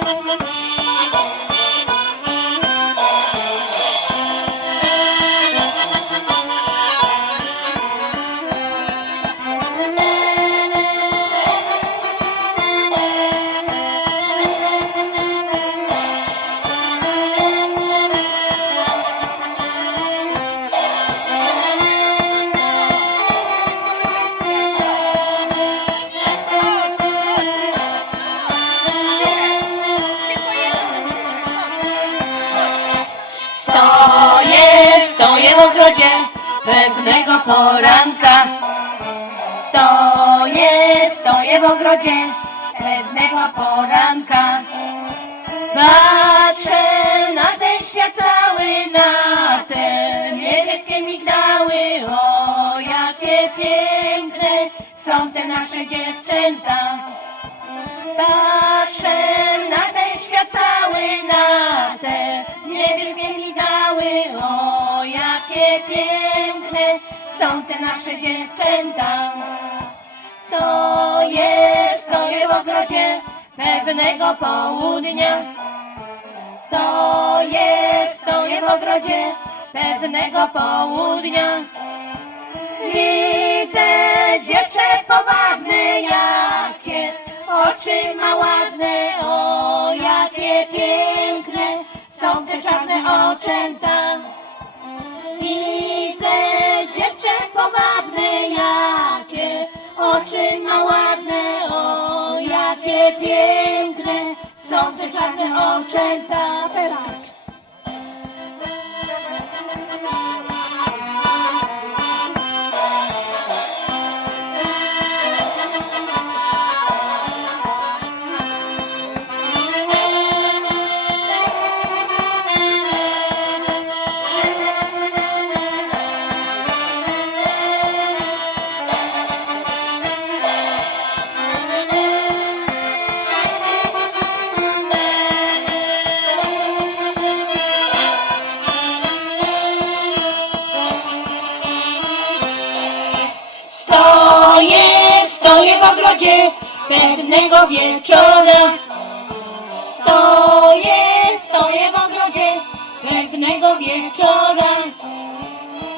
Stoję, stoję w ogrodzie pewnego poranka. Stoję, stoję w ogrodzie pewnego poranka. Patrzę na ten świat cały, na te niebieskie migdały. O, jakie piękne są te nasze dziewczęta. Patrzę te nasze dziewczęta. Stoję, stoję w ogrodzie pewnego południa. Stoję, stoję w ogrodzie pewnego południa. Widzę dziewczę powabne, jakie oczy ma ładne, o jakie piękne są te czarne oczęta. Widzę ładne, o jakie piękne są te czarne oczęta. Ogrodzie pewnego wieczora. Stoję, stoję w ogrodzie pewnego wieczora.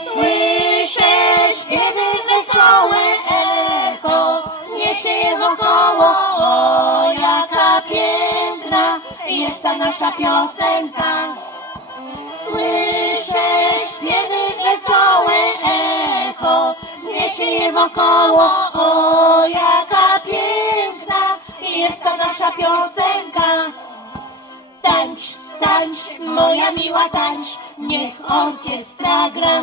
Słyszę śpiewy wesołe, echo niesie je wokoło. O, jaka piękna jest ta nasza piosenka. Słyszę śpiewy je wokoło. O, jaka piękna jest ta nasza piosenka. Tańcz, tańcz, moja miła tańcz, niech orkiestra gra.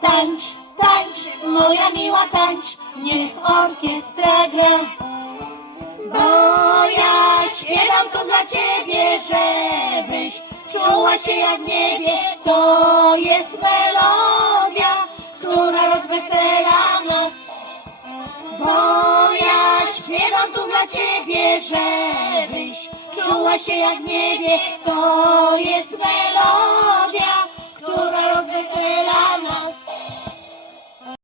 Tańcz, tańcz, moja miła tańcz, niech orkiestra gra. Bo ja śpiewam to dla ciebie, żebyś czuła się jak w niebie. To jest melodia, która rozwesela nas. Bo ja śpiewam tu dla ciebie, żebyś czuła się jak w niebie. To jest melodia,